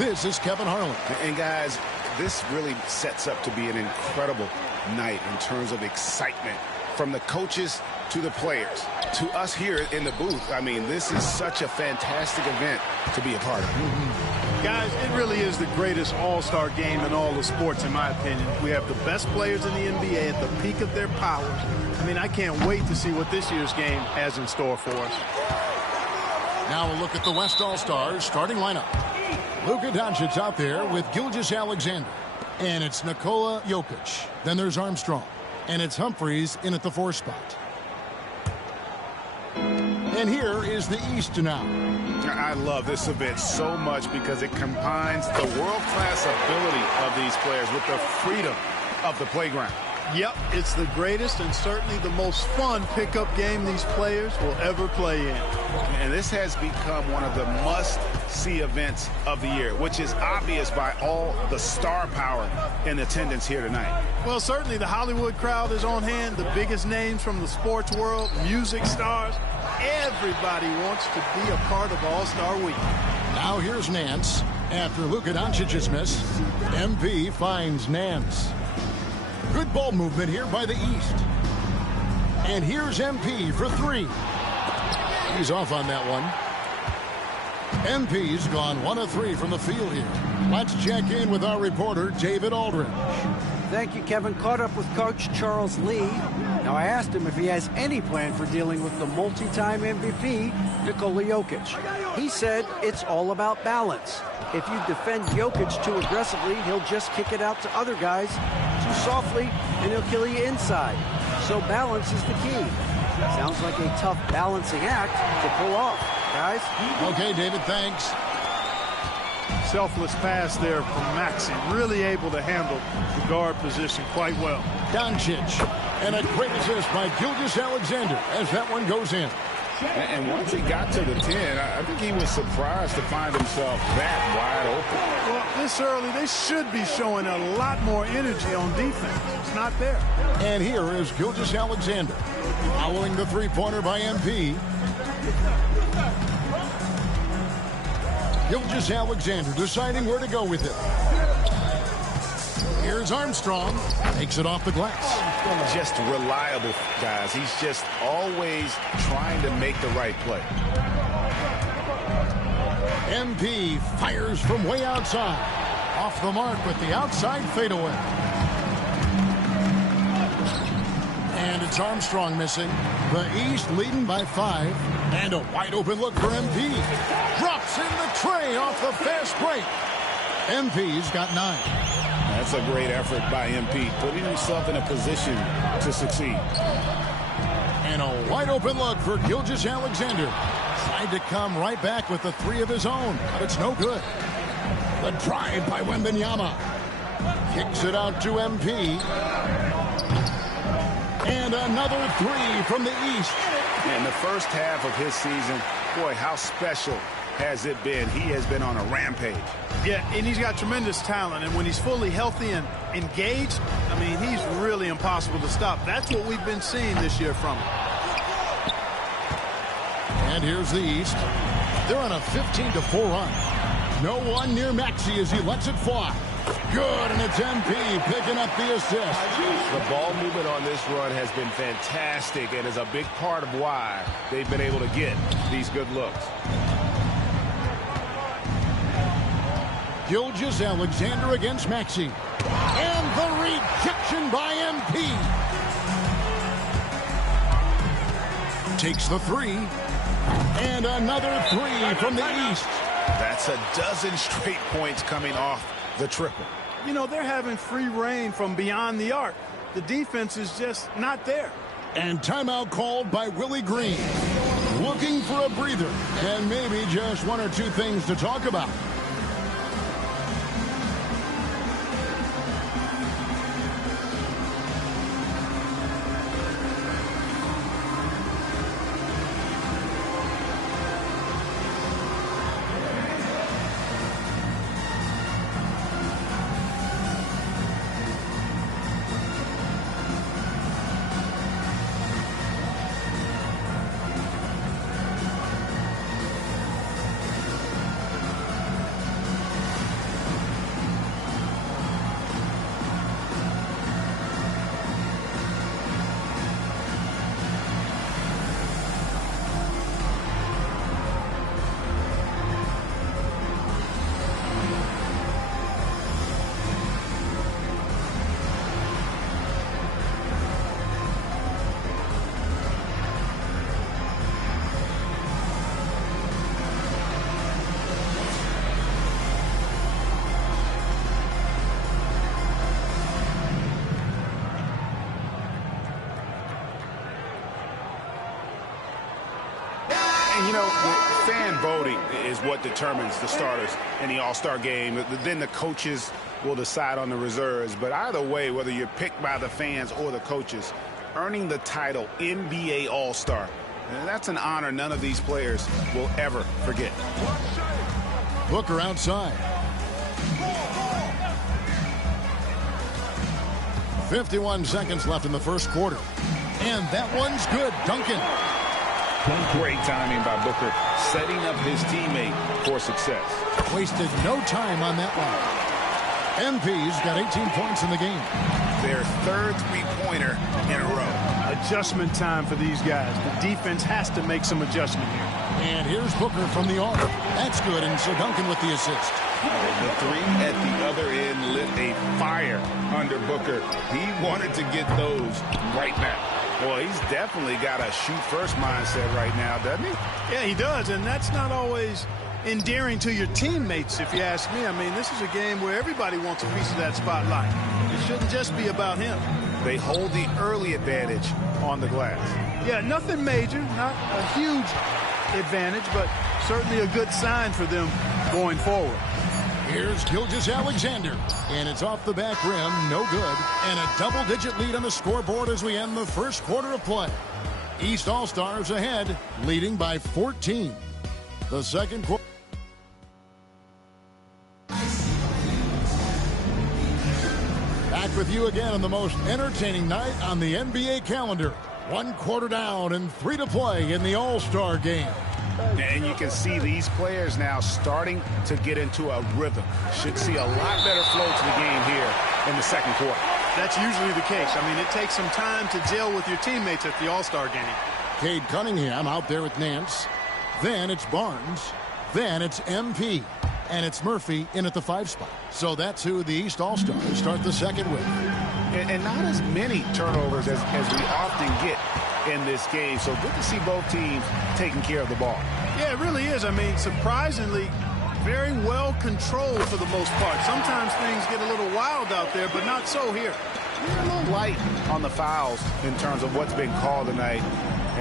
This is Kevin Harlan. And guys, this really sets up to be an incredible night in terms of excitement from the coaches to the players to us here in the booth. I mean, this is such a fantastic event to be a part of. Guys, it really is the greatest all-star game in all the sports, in my opinion. We have the best players in the NBA at the peak of their powers. I mean, I can't wait to see what this year's game has in store for us. Now we'll look at the West All-Stars starting lineup. Luka Doncic out there with Gilgeous-Alexander. And it's Nikola Jokic. Then there's Armstrong. And it's Humphries in at the 4 spot. And here is the East now. I love this event so much because it combines the world-class ability of these players with the freedom of the playground. Yep, it's the greatest and certainly the most fun pickup game these players will ever play in. And this has become one of the must-see events of the year, which is obvious by all the star power in attendance here tonight. Well, certainly the Hollywood crowd is on hand, the biggest names from the sports world, music stars. Everybody wants to be a part of All-Star Week. Now here's Nance. After Luka Doncic's miss, MP finds Nance. Good ball movement here by the East. And here's MP for 3. He's off on that one. MP's gone 1 of 3 from the field here. Let's check in with our reporter, David Aldridge. Thank you, Kevin. Caught up with Coach Charles Lee. Now, I asked him if he has any plan for dealing with the multi-time MVP, Nikola Jokic. He said it's all about balance. If you defend Jokic too aggressively, he'll just kick it out to other guys too softly, and he'll kill you inside. So balance is the key. Sounds like a tough balancing act to pull off, guys. Okay, David, thanks. Selfless pass there from Maxey, really able to handle the guard position quite well. Doncic, and a great assist by Gilgeous-Alexander as that one goes in. And once he got to the 10, I think he was surprised to find himself that wide open. Well, this early, they should be showing a lot more energy on defense. It's not there. And here is Gilgeous-Alexander following the three-pointer by MP. Gilgeous-Alexander deciding where to go with it. Here's Armstrong. Takes it off the glass. Just reliable, guys. He's just always trying to make the right play. MP fires from way outside. Off the mark with the outside fadeaway. And it's Armstrong missing. The East leading by 5. And a wide open look for MP. Drops in the tray off the fast break. MP's got 9. That's a great effort by MP, putting himself in a position to succeed. And a wide open look for Gilgeous-Alexander. Tried to come right back with the 3 of his own, but it's no good. The drive by Wembanyama. Kicks it out to MP. And another 3 from the East. In the first half of his season, boy, how special has it been? He has been on a rampage. Yeah, and he's got tremendous talent, and when he's fully healthy and engaged, I mean, he's really impossible to stop. That's what we've been seeing this year from him. And here's the East. They're on a 15-4 run. No one near Maxey as he lets it fly. Good, and it's MP picking up the assist. The ball movement on this run has been fantastic and is a big part of why they've been able to get these good looks. Gilgeous-Alexander against Maxey. And the rejection by MP. Takes the 3. And another 3 from the East. That's a dozen straight points coming off the triple. You know, they're having free reign from beyond the arc. The defense is just not there. And timeout called by Willie Green. Looking for a breather and maybe just 1 or 2 things to talk about. You know, the fan voting is what determines the starters in the All-Star game. Then the coaches will decide on the reserves. But either way, whether you're picked by the fans or the coaches, earning the title NBA All-Star, that's an honor none of these players will ever forget. Booker outside. 51 seconds left in the first quarter. And that one's good. Duncan. Great timing by Booker, setting up his teammate for success. Wasted no time on that one. MP's got 18 points in the game. Their third three-pointer in a row. Adjustment time for these guys. The defense has to make some adjustment here. And here's Booker from the arc. That's good, and so Duncan with the assist. The three at the other end lit a fire under Booker. He wanted to get those right now. Well, he's definitely got a shoot-first mindset right now, doesn't he? Yeah, he does, and that's not always endearing to your teammates, if you ask me. I mean, this is a game where everybody wants a piece of that spotlight. It shouldn't just be about him. They hold the early advantage on the glass. Yeah, nothing major, not a huge advantage, but certainly a good sign for them going forward. Here's Gilgeous-Alexander, and it's off the back rim, no good, and a double-digit lead on the scoreboard as we end the first quarter of play. East All-Stars ahead, leading by 14. The second quarter. Back with you again on the most entertaining night on the NBA calendar. 1 quarter down and 3 to play in the All-Star game. And you can see these players now starting to get into a rhythm. Should see a lot better flow to the game here in the second quarter. That's usually the case. I mean, it takes some time to gel with your teammates at the All-Star game. Cade Cunningham out there with Nance. Then it's Barnes. Then it's MP. And it's Murphy in at the 5 spot. So that's who the East All-Stars start the second with. And not as many turnovers as we often get in this game. So good to see both teams taking care of the ball. Yeah, it really is. I mean, surprisingly, very well controlled for the most part. Sometimes things get a little wild out there, but not so here. You're a little light on the fouls in terms of what's been called tonight.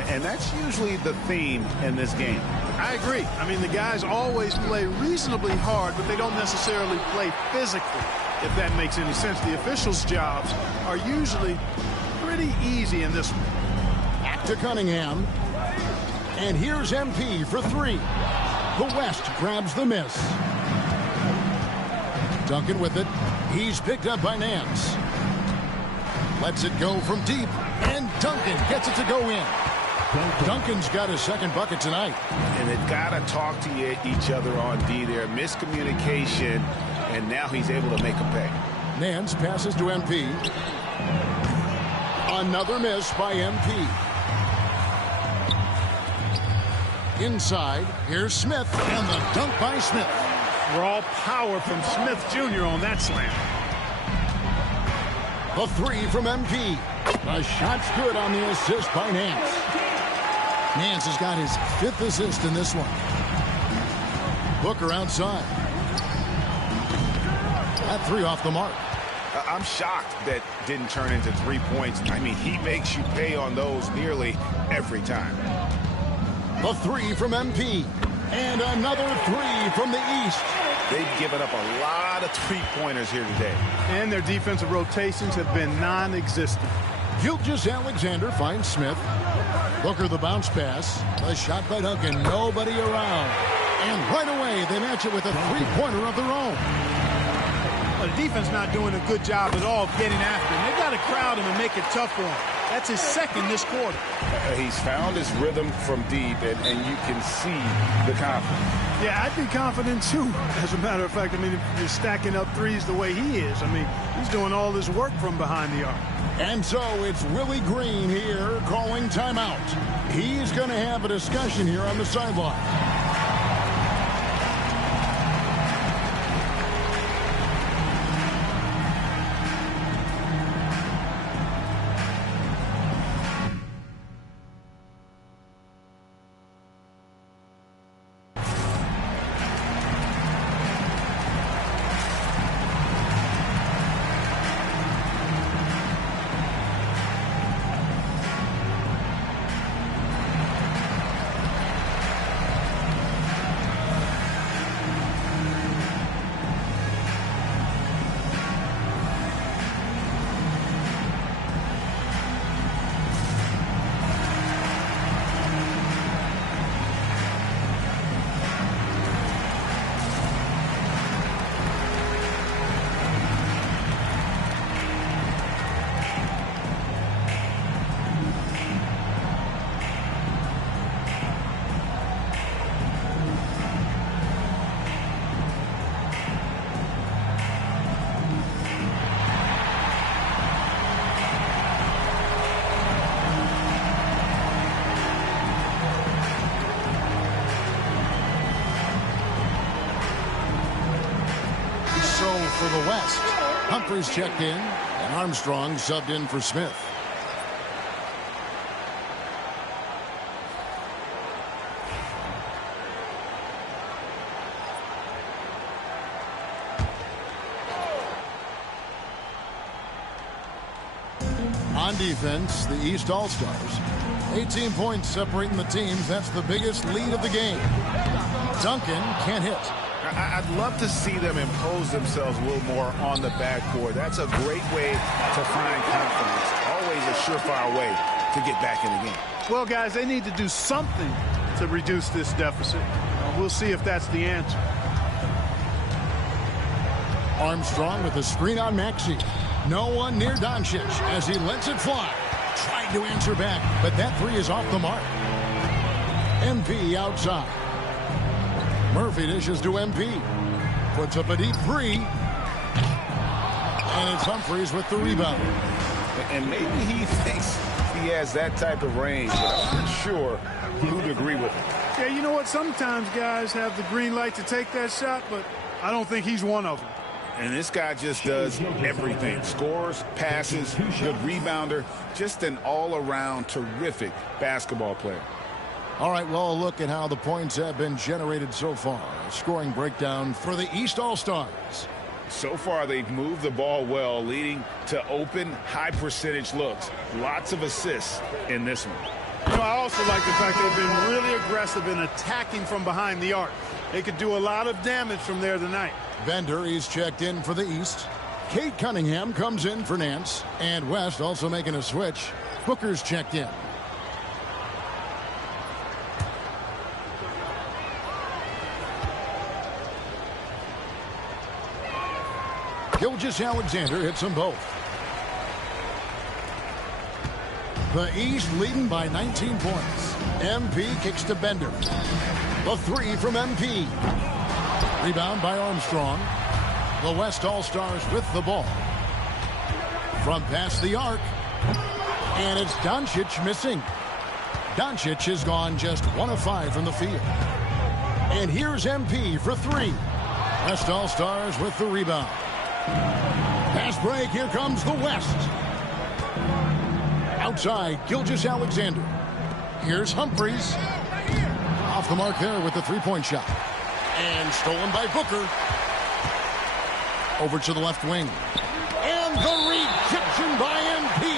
And that's usually the theme in this game. I agree. I mean, the guys always play reasonably hard, but they don't necessarily play physically, if that makes any sense. The officials' jobs are usually pretty easy in this one. Back to Cunningham. And here's MP for 3. The West grabs the miss. Duncan with it. He's picked up by Nance. Lets it go from deep. And Duncan gets it to go in. Duncan's got his second bucket tonight. And they've got to talk to each other on D there. Miscommunication, and now he's able to make a pay. Nance passes to MP. Another miss by MP. Inside, here's Smith, and the dunk by Smith. Raw power from Smith Jr. on that slam. The 3 from MP. The shot's good on the assist by Nance. Nance has got his 5th assist in this one. Booker outside. That 3 off the mark. I'm shocked that didn't turn into 3 points. I mean, he makes you pay on those nearly every time. The 3 from MP. And another 3 from the East. They've given up a lot of three-pointers here today. And their defensive rotations have been non-existent. Gilgeous-Alexander finds Smith. Booker the bounce pass. The shot by Duncan. Nobody around. And right away, they match it with a three-pointer of their own. Well, the defense not doing a good job at all of getting after him. They've got to crowd him and make it tough for him. That's his second this quarter. He's found his rhythm from deep, and you can see the confidence. Yeah, I'd be confident, too, as a matter of fact. I mean, if you're stacking up threes the way he is, I mean, he's doing all this work from behind the arc. And so it's Willie Green here calling timeout. He's going to have a discussion here on the sideline. for the West. Humphries checked in, and Armstrong subbed in for Smith. On defense, the East All-Stars. 18 points separating the teams. That's the biggest lead of the game. Duncan can't hit. I'd love to see them impose themselves a little more on the backcourt. That's a great way to find confidence. Always a surefire way to get back in the game. Well, guys, they need to do something to reduce this deficit. We'll see if that's the answer. Armstrong with a screen on Maxey. No one near Doncic as he lets it fly. Trying to answer back, but that three is off the mark. MP outside. Murphy dishes to MP. Puts up a deep three. And it's Humphries with the rebound. And maybe he thinks he has that type of range, but I'm not sure who'd agree with him. Yeah, you know what? Sometimes guys have the green light to take that shot, but I don't think he's one of them. And this guy just does everything. Scores, passes, good rebounder. Just an all-around terrific basketball player. All right, well, a look at how the points have been generated so far. A scoring breakdown for the East All-Stars. So far, they've moved the ball well, leading to open, high-percentage looks. Lots of assists in this one. You know, I also like the fact they've been really aggressive in attacking from behind the arc. They could do a lot of damage from there tonight. Bender is checked in for the East. Kate Cunningham comes in for Nance. And West also making a switch. Booker's checked in. Gilgeous-Alexander hits them both. The East leading by 19 points. MP kicks to Bender. The three from MP. Rebound by Armstrong. The West All-Stars with the ball. From past the arc. And it's Doncic missing. Doncic has gone just 1 of 5 from the field. And here's MP for three. West All-Stars with the rebound. Pass break. Here comes the West. Outside, Gilgeous-Alexander. Here's Humphries. Off the mark there with the three-point shot. And stolen by Booker. Over to the left wing. And the rejection by MP.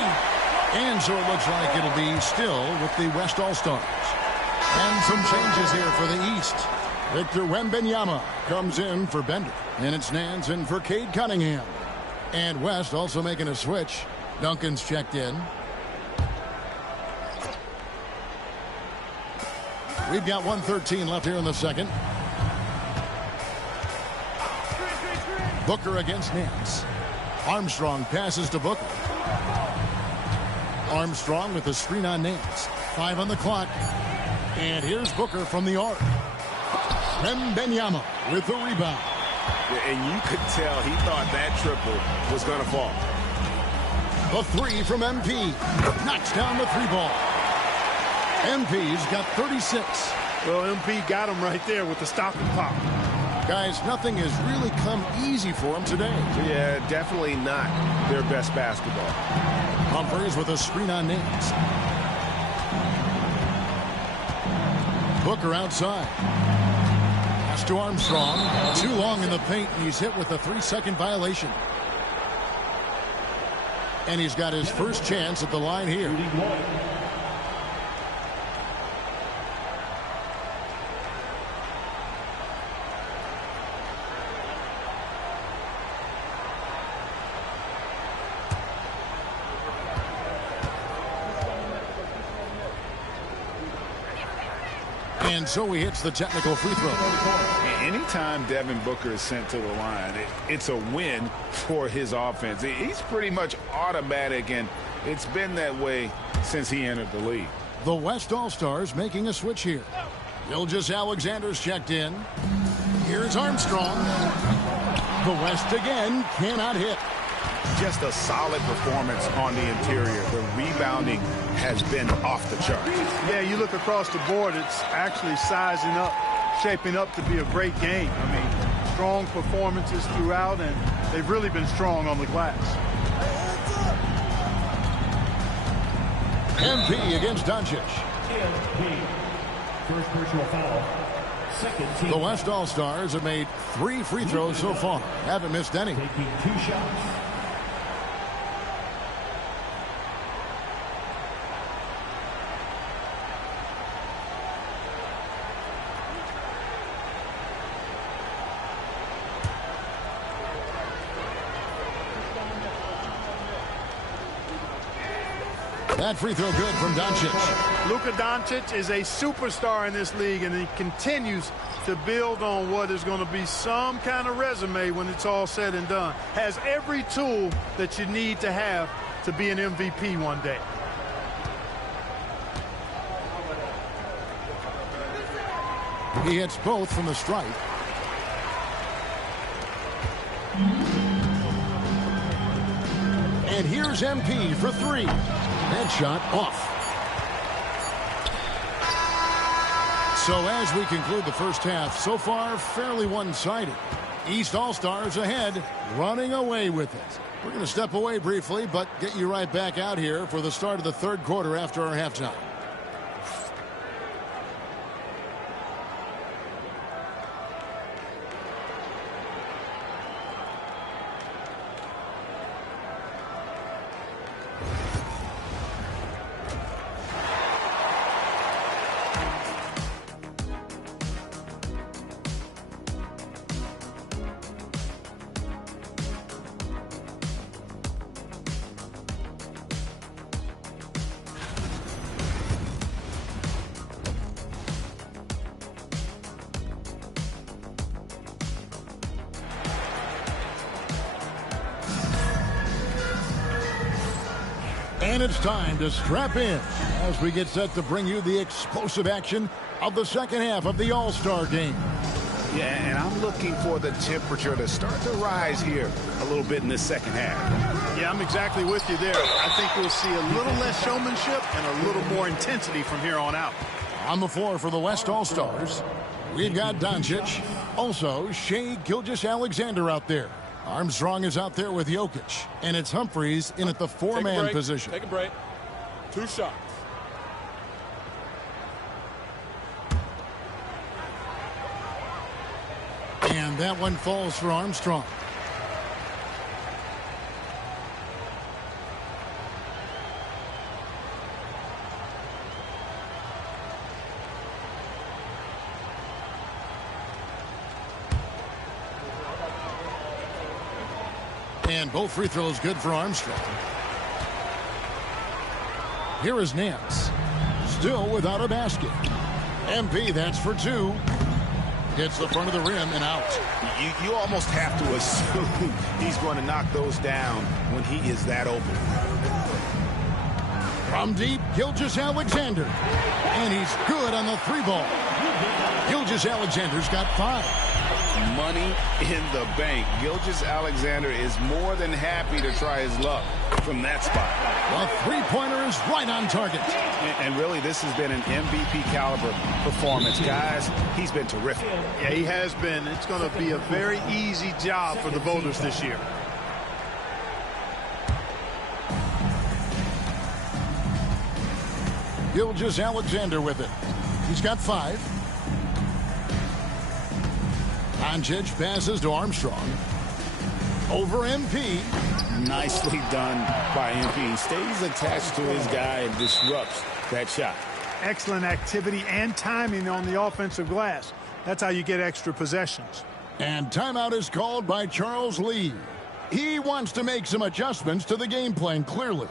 And so it looks like it'll be still with the West All-Stars. And some changes here for the East. Victor Wembanyama comes in for Bender. And it's Nance in for Cade Cunningham. And West also making a switch. Duncan's checked in. We've got 1:13 left here in the second. Booker against Nance. Armstrong passes to Booker. Armstrong with the screen on Nance. 5 on the clock. And here's Booker from the arc. Wembanyama with the rebound. And you could tell he thought that triple was going to fall. The three from MP. Knocks down the three ball. MP's got 36. Well, MP got him right there with the stop and pop. Guys, nothing has really come easy for him today. Yeah, definitely not their best basketball. Humphries with a screen on Nance. Booker outside. Pass to Armstrong. Too long in the paint, and he's hit with a 3-second violation. And he's got his first chance at the line here. And so he hits the technical free throw. Anytime Devin Booker is sent to the line, it's a win for his offense. He's pretty much automatic, and it's been that way since he entered the league. The West All-Stars making a switch here. Gilgeous-Alexander's checked in. Here's Armstrong. The West again cannot hit. Just a solid performance on the interior. The rebounding has been off the charts. Yeah, you look across the board, it's actually sizing up, shaping up to be a great game. I mean, strong performances throughout, and they've really been strong on the glass. MP against Doncic. First personal foul. Second team. The West All-Stars have made 3 free throws so far. Haven't missed any. Taking 2 shots. That free throw good from Doncic. Luka Doncic is a superstar in this league, and he continues to build on what is going to be some kind of resume when it's all said and done. Has every tool that you need to have to be an MVP one day. He hits both from the stripe. And here's MP for 3. That shot off. So as we conclude the first half, so far fairly one-sided. East All-Stars ahead, running away with it. We're going to step away briefly, but get you right back out here for the start of the third quarter after our halftime. And it's time to strap in as we get set to bring you the explosive action of the second half of the All-Star game. Yeah, and I'm looking for the temperature to start to rise here a little bit in the second half. Yeah, I'm exactly with you there. I think we'll see a little less showmanship and a little more intensity from here on out. On the floor for the West All-Stars, we've got Doncic. Also, Shai Gilgeous-Alexander out there. Armstrong is out there with Jokic. And it's Humphries in at the 4-man position. Take a break. 2 shots. And that one falls for Armstrong. And both free throws good for Armstrong. Here is Nance. Still without a basket. MP, that's for 2. Hits the front of the rim and out. You almost have to assume he's going to knock those down when he is that open. From deep, Gilgeous-Alexander. And he's good on the 3-ball. Gilgeous-Alexander's got 5. Money in the bank. Gilgeous-Alexander is more than happy to try his luck from that spot. The 3-pointer is right on target. And really, this has been an MVP caliber performance. Guys, he's been terrific. Yeah, he has been. It's going to be a very easy job for the voters this year. Gilgeous-Alexander with it. He's got 5. Doncic passes to Armstrong. Over MP. Nicely done by MP. He stays attached to his guy and disrupts that shot. Excellent activity and timing on the offensive glass. That's how you get extra possessions. And timeout is called by Charles Lee. He wants to make some adjustments to the game plan, clearly.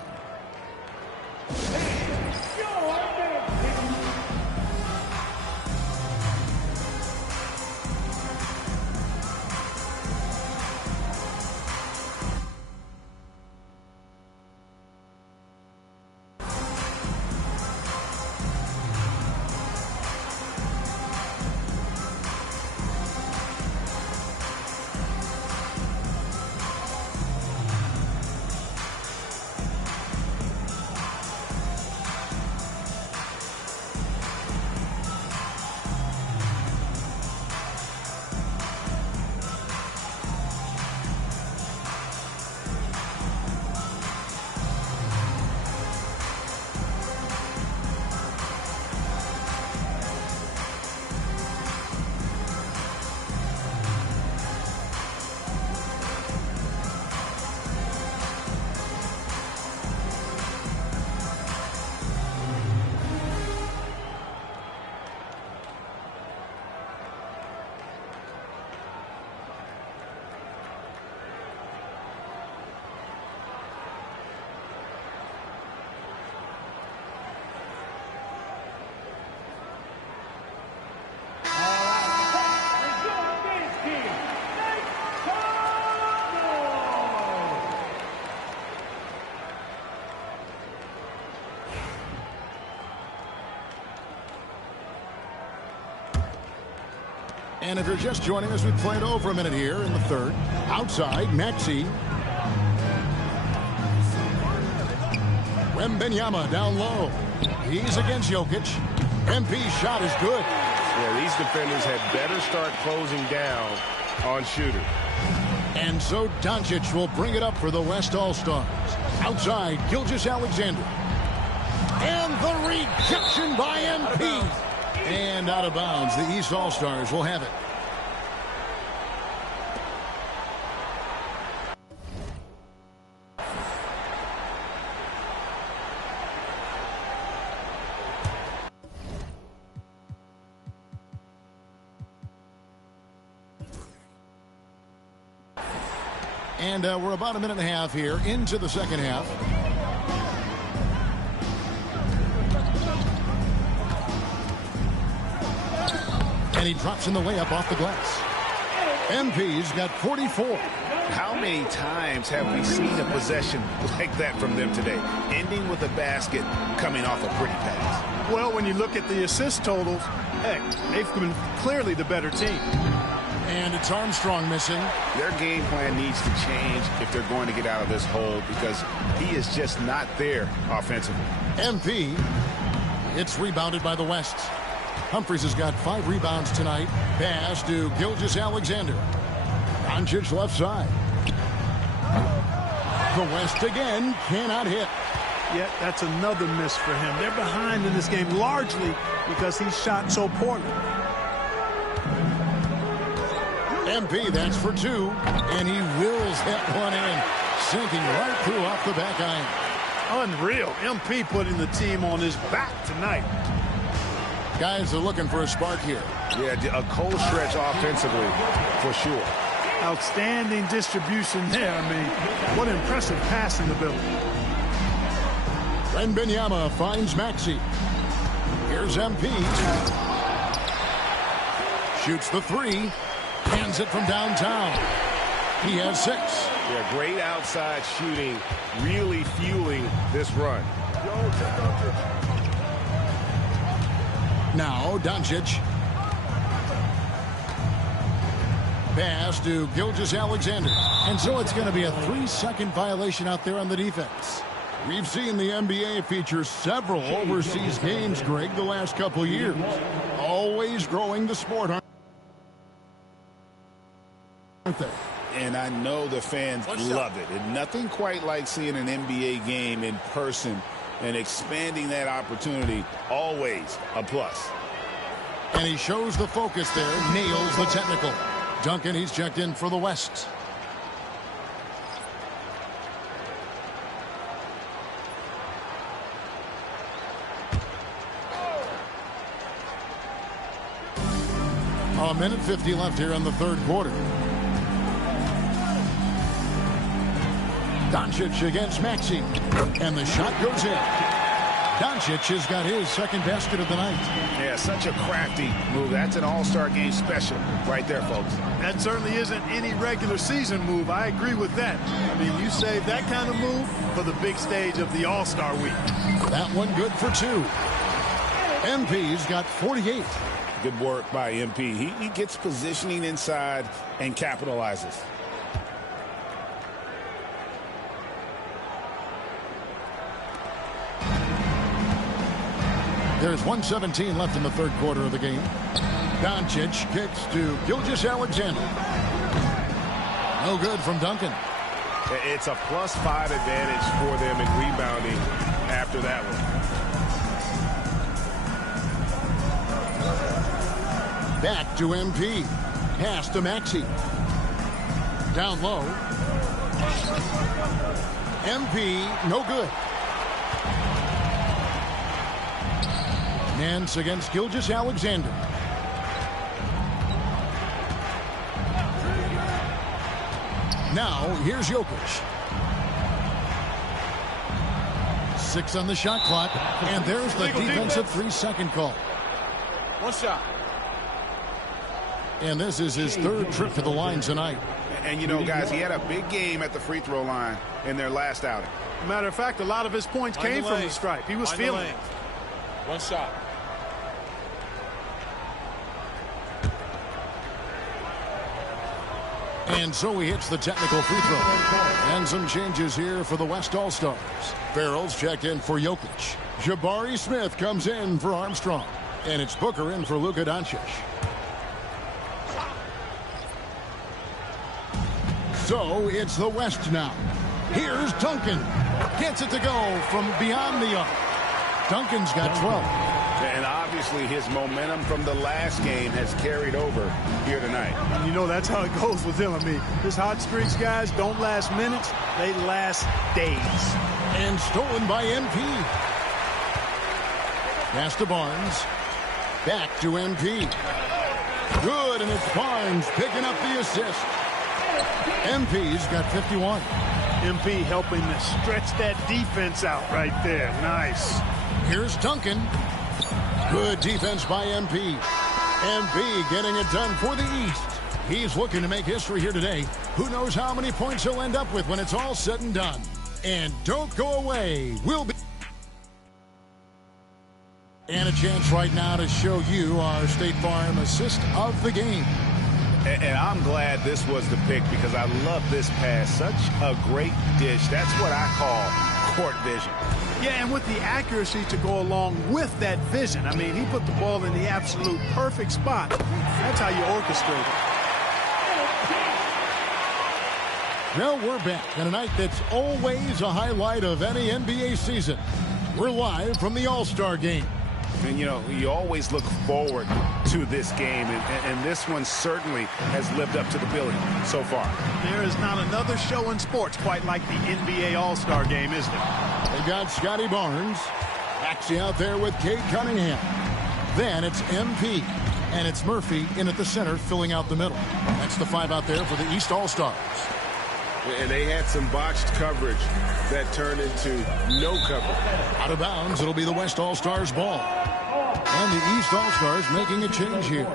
And if you're just joining us, we played over a minute here in the third. Outside, Maxey. Wembanyama down low. He's against Jokic. MP's shot is good. Yeah, these defenders had better start closing down on shooter. And so Doncic will bring it up for the West All-Stars. Outside, Gilgeous-Alexander. And the rejection by MP. And out of bounds, the East All-Stars will have it. And we're about a minute and a half here into the second half. And he drops in the layup off the glass. MP's got 44. How many times have we seen a possession like that from them today? Ending with a basket coming off a pretty pass. Well, when you look at the assist totals, heck, they've been clearly the better team. And it's Armstrong missing. Their game plan needs to change if they're going to get out of this hole because he is just not there offensively. MP, it's rebounded by the West. Humphries has got 5 rebounds tonight. Pass to Gilgeous-Alexander. Doncic left side. The West again cannot hit. Yet that's another miss for him. They're behind in this game largely because he shot so poorly. MP, that's for 2. And he wills that one in. Sinking right through off the back iron. Unreal. MP putting the team on his back tonight. Guys are looking for a spark here. Yeah, a cold stretch offensively for sure. Outstanding distribution there. I mean, what impressive passing ability. Wembanyama finds Maxey. Here's MP. Shoots the 3. Hands it from downtown. He has 6. Yeah, great outside shooting, really fueling this run. Now Doncic. Pass to Gilgeous-Alexander. And so it's going to be a 3-second violation out there on the defense. We've seen the NBA feature several overseas games, Greg, the last couple years. Always growing the sport, aren't they? And I know the fans love it. And nothing quite like seeing an NBA game in person and expanding that opportunity, always a plus. And he shows the focus there, nails the technical. Duncan, he's checked in for the West. A minute 50 left here in the third quarter. Doncic against Maxey. And the shot goes in. Doncic has got his second basket of the night. Yeah, such a crafty move. That's an all-star game special right there, folks. That certainly isn't any regular season move. I agree with that. I mean, you save that kind of move for the big stage of the All-Star week. That one good for 2. MP's got 48. Good work by MP. He gets positioning inside and capitalizes. There's 1:17 left in the third quarter of the game. Doncic kicks to Gilgeous-Alexander. No good from Duncan. It's a +5 advantage for them in rebounding after that one. Back to MP. Pass to Maxey. Down low. MP, no good. Nance against Gilgeous-Alexander. Now, here's Jokic. 6 on the shot clock, and there's the defensive 3-second call. One shot. And this is his third trip to the line tonight. And, you know, guys, he had a big game at the free throw line in their last outing. Matter of fact, a lot of his points came from the stripe. He was feeling it. One shot. And so he hits the technical free throw. And some changes here for the West All-Stars. Farrell's checked in for Jokic. Jabari Smith comes in for Armstrong. And it's Booker in for Luka Doncic. So it's the West now. Here's Duncan. Gets it to go from beyond the arc. Duncan's got 12. And obviously his momentum from the last game has carried over here tonight. And you know that's how it goes with him. I mean, his hot streaks, guys, don't last minutes. They last days. And stolen by MP. Pass to Barnes. Back to MP. Good, and it's Barnes picking up the assist. MP's got 51. MP helping to stretch that defense out right there. Nice. Here's Duncan. Good defense by MP. MP getting it done for the East. He's looking to make history here today. Who knows how many points he'll end up with when it's all said and done. And don't go away. We'll be... And a chance right now to show you our State Farm assist of the game. And I'm glad this was the pick because I love this pass. Such a great dish. That's what I call court vision. Yeah, and with the accuracy to go along with that vision. I mean, he put the ball in the absolute perfect spot. That's how you orchestrate it. Well, we're back on a night that's always a highlight of any NBA season. We're live from the All-Star game. And, you know, you always look forward to this game, and this one certainly has lived up to the billing so far. There is not another show in sports quite like the NBA All-Star game, is there? They got Scotty Barnes. Maxey out there with Cade Cunningham. Then it's MP. And it's Murphy in at the center, filling out the middle. That's the 5 out there for the East All-Stars. And they had some botched coverage that turned into no cover. Out of bounds, it'll be the West All-Stars ball. And the East All-Stars making a change here.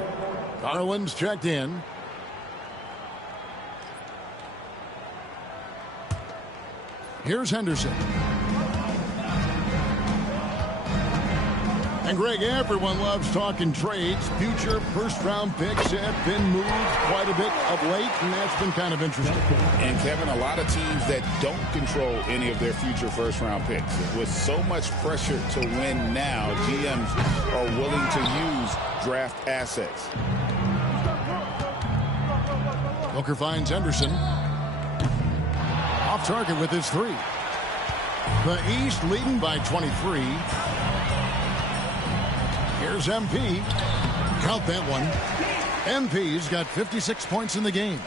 Garland's checked in. Here's Henderson. And Greg, everyone loves talking trades. Future first-round picks have been moved quite a bit of late, and that's been kind of interesting. And, Kevin, a lot of teams that don't control any of their future first-round picks. With so much pressure to win now, GMs are willing to use draft assets. Booker finds Henderson. Off target with his 3. The East leading by 23. Here's MP. Count that one. MP's got 56 points in the game.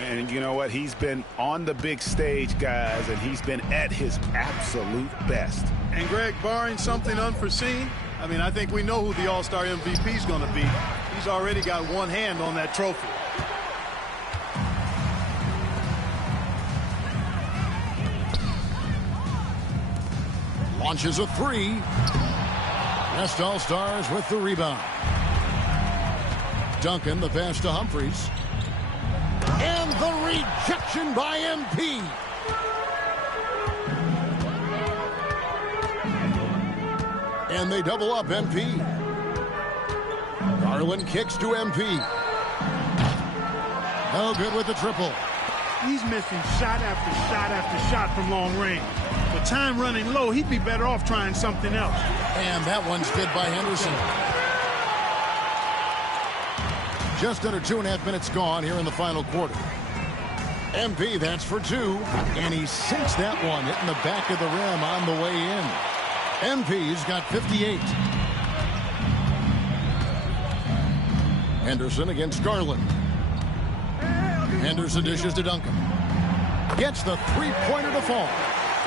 And you know what? He's been on the big stage, guys, and he's been at his absolute best. And, Greg, barring something unforeseen, I mean, I think we know who the All-Star MVP is going to be. He's already got one hand on that trophy. Launches a 3. West All-Stars with the rebound. Duncan, the pass to Humphries. And the rejection by MP. And they double up MP. Garland kicks to MP. No good with the triple. He's missing shot after shot after shot from long range. With time running low, he'd be better off trying something else. And that one's good by Henderson. Just under 2.5 minutes gone here in the final quarter. MP, that's for 2. And he sinks that one, hitting the back of the rim on the way in. MP's got 58. Henderson against Garland. Henderson dishes to Duncan. Gets the 3-pointer to fall.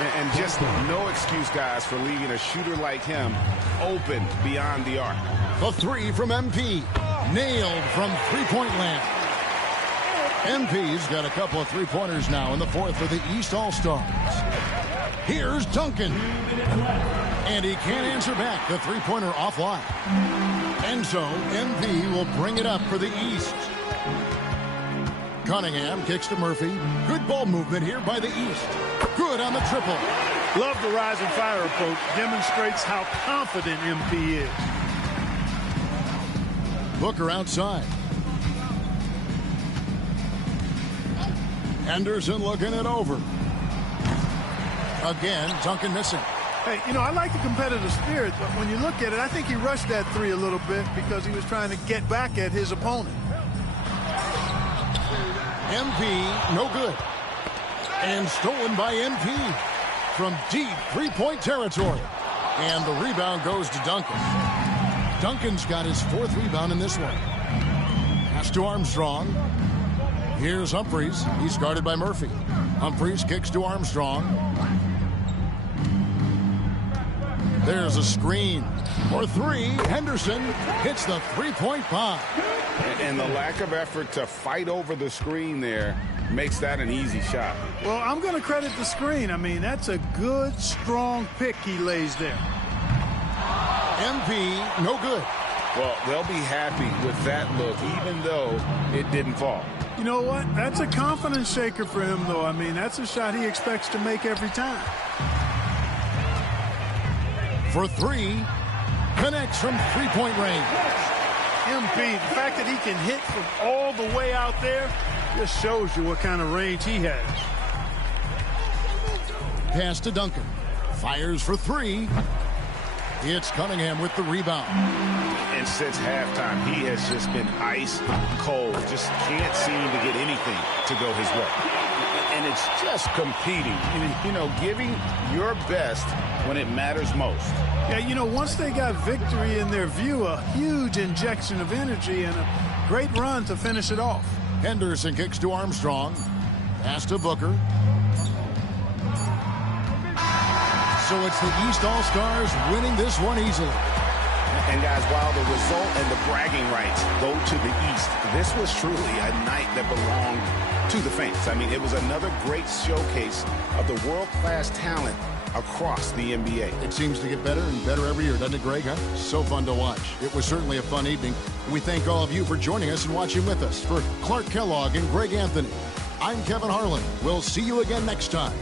And just no excuse, guys, for leaving a shooter like him open beyond the arc. The 3 from MP. Nailed from three-point land. MP's got a couple of three-pointers now in the 4th for the East All-Stars. Here's Duncan. And he can't answer back. The three-pointer offline. And so MP will bring it up for the East. Cunningham kicks to Murphy. Good ball movement here by the East. Good on the triple. Love the rise and fire approach. Demonstrates how confident MP is. Booker outside. Henderson looking it over. Again, Duncan missing. Hey, you know, I like the competitive spirit, but when you look at it, I think he rushed that three a little bit because he was trying to get back at his opponent. MP, no good. And stolen by MP from deep three-point territory. And the rebound goes to Duncan. Duncan's got his 4th rebound in this one. Pass to Armstrong. Here's Humphries. He's guarded by Murphy. Humphries kicks to Armstrong. There's a screen for 3. Henderson hits the three-point bomb. And the lack of effort to fight over the screen there makes that an easy shot. Well, I'm going to credit the screen. I mean, that's a good, strong pick he lays there. MP, no good. Well, they'll be happy with that look, even though it didn't fall. You know what? That's a confidence shaker for him, though. I mean, that's a shot he expects to make every time. For 3, connects from three-point range. MP, the fact that he can hit from all the way out there just shows you what kind of range he has. Pass to Duncan. Fires for 3. It's Cunningham with the rebound. And since halftime, he has just been ice cold. Just can't seem to get anything to go his way. And it's just competing, you know, giving your best when it matters most. Yeah, you know, once they got victory in their view, a huge injection of energy and a great run to finish it off. Henderson kicks to Armstrong. Pass to Booker. So it's the East All-Stars winning this one easily. And guys, while the result and the bragging rights go to the East, this was truly a night that belonged to the fans. I mean, it was another great showcase of the world-class talent across the NBA. It seems to get better and better every year, doesn't it, Greg? Huh? So fun to watch. It was certainly a fun evening. We thank all of you for joining us and watching with us. For Clark Kellogg and Greg Anthony, I'm Kevin Harlan. We'll see you again next time.